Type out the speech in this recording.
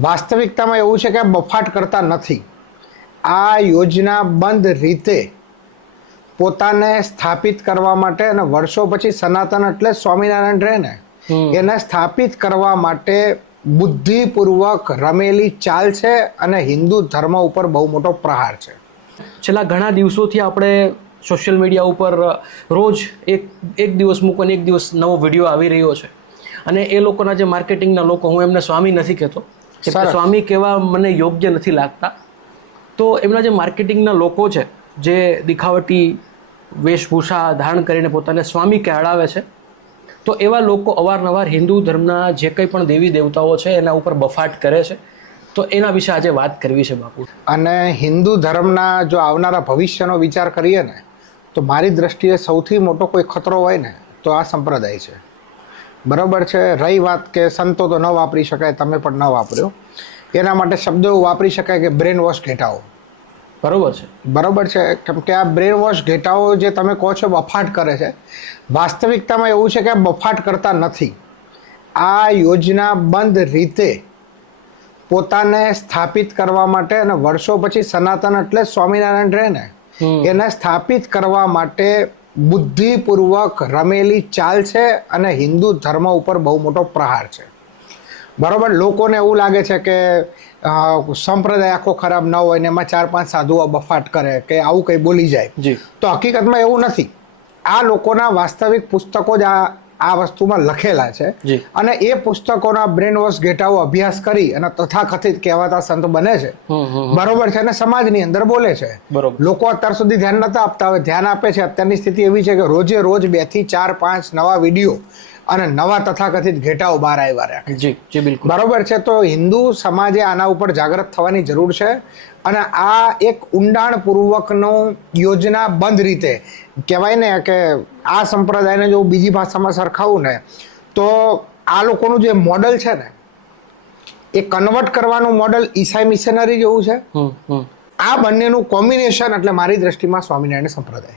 વાસ્તવિકતામાં એવું છે કે બફાટ કરતા નથી. આ યોજના બંધ રીતે પોતાને સ્થાપિત કરવા માટે અને વર્ષો પછી સનાતન એટલે સ્વામિનારાયણ રહે ને એને સ્થાપિત કરવા માટે બુદ્ધિપૂર્વક રમેલી ચાલ છે અને હિન્દુ ધર્મ ઉપર બહુ મોટો પ્રહાર છે. છેલ્લા ઘણા દિવસોથી આપણે સોશિયલ મીડિયા ઉપર રોજ એક એક દિવસ મૂકો એક દિવસ નવો વીડિયો આવી રહ્યો છે. અને એ લોકોના જે માર્કેટિંગના લોકો હું એમને સ્વામી નથી કહેતો. સ્વામી કહેવા મને યોગ્ય નથી લાગતા. તો એમના જે માર્કેટિંગના લોકો છે જે દિખાવટી વેશભૂષા ધારણ કરીને પોતાને સ્વામી કહેડાવે છે તો એવા લોકો અવારનવાર હિન્દુ ધર્મના જે કંઈ પણ દેવી દેવતાઓ છે એના ઉપર બફાટ કરે છે. તો એના વિશે આજે વાત કરવી છે બાપુ. અને હિન્દુ ધર્મના જો આવનારા ભવિષ્યનો વિચાર કરીએ ને તો મારી દ્રષ્ટિએ સૌથી મોટો કોઈ ખતરો હોય ને તો આ સંપ્રદાય છે. બરાબર છે? રહી વાત કે સંતો તો ન વાપરી શકાય તમે પણ ન વાપર્યો. એના માટે શબ્દો એવું વાપરી શકાય કે બ્રેન વોશ ઘેટાઓ. બરોબર છે. બરાબર છે? કેમ કે આ બ્રેન વોશ ઘેટાઓ જે તમે કહો છો બફાટ કરે છે વાસ્તવિકતામાં એવું છે કે બફાટ કરતા નથી. આ યોજના બંધ રીતે પોતાને સ્થાપિત કરવા માટે અને વર્ષો પછી સનાતન એટલે સ્વામિનારાયણ રહે ને એને સ્થાપિત કરવા માટે બુદ્ધિપૂર્વક રમેલી ચાલ છે અને હિન્દુ ધર્મ ઉપર બહુ મોટો પ્રહાર છે. બરાબર? લોકોને એવું લાગે છે કે સંપ્રદાય આખો ખરાબ ન હોય ને એમાં ચાર પાંચ સાધુઓ બફાટ કરે કે આવું કંઈ બોલી જાય. જી. તો હકીકતમાં એવું નથી. આ લોકોના વાસ્તવિક પુસ્તકો જ આ આ વસ્તુમાં લખેલા છે. અને એ પુસ્તકોના બ્રેન વોશ ઘેટાઓ અભ્યાસ કરી અને તથાકથિત કહેવાતા સંત બને છે. બરોબર છે અને સમાજની અંદર બોલે છે. લોકો અત્યાર સુધી ધ્યાન નતા આપતા. હવે ધ્યાન આપે છે. અત્યારની સ્થિતિ એવી છે કે રોજે રોજ બેથી ચાર પાંચ નવા વીડિયો અને નવા તથાકથિત ઘેટાઓ બહાર આવ્યા રહ્યા જી જી બિલકુલ. બરોબર છે તો હિન્દુ સમાજે આના ઉપર જાગૃત થવાની જરૂર છે અને આ એક ઊંડાણપૂર્વકનો યોજના બંધ રીતે કહેવાય ને કે આ સંપ્રદાયને જો બીજી ભાષામાં સરખાવું ને તો આ લોકોનું જે મોડલ છે ને એ કન્વર્ટ કરવાનું મોડલ ઈસાઈ મિશનરી જેવું છે. આ બંનેનું કોમ્બિનેશન એટલે મારી દ્રષ્ટિમાં સ્વામિનારાયણ સંપ્રદાય.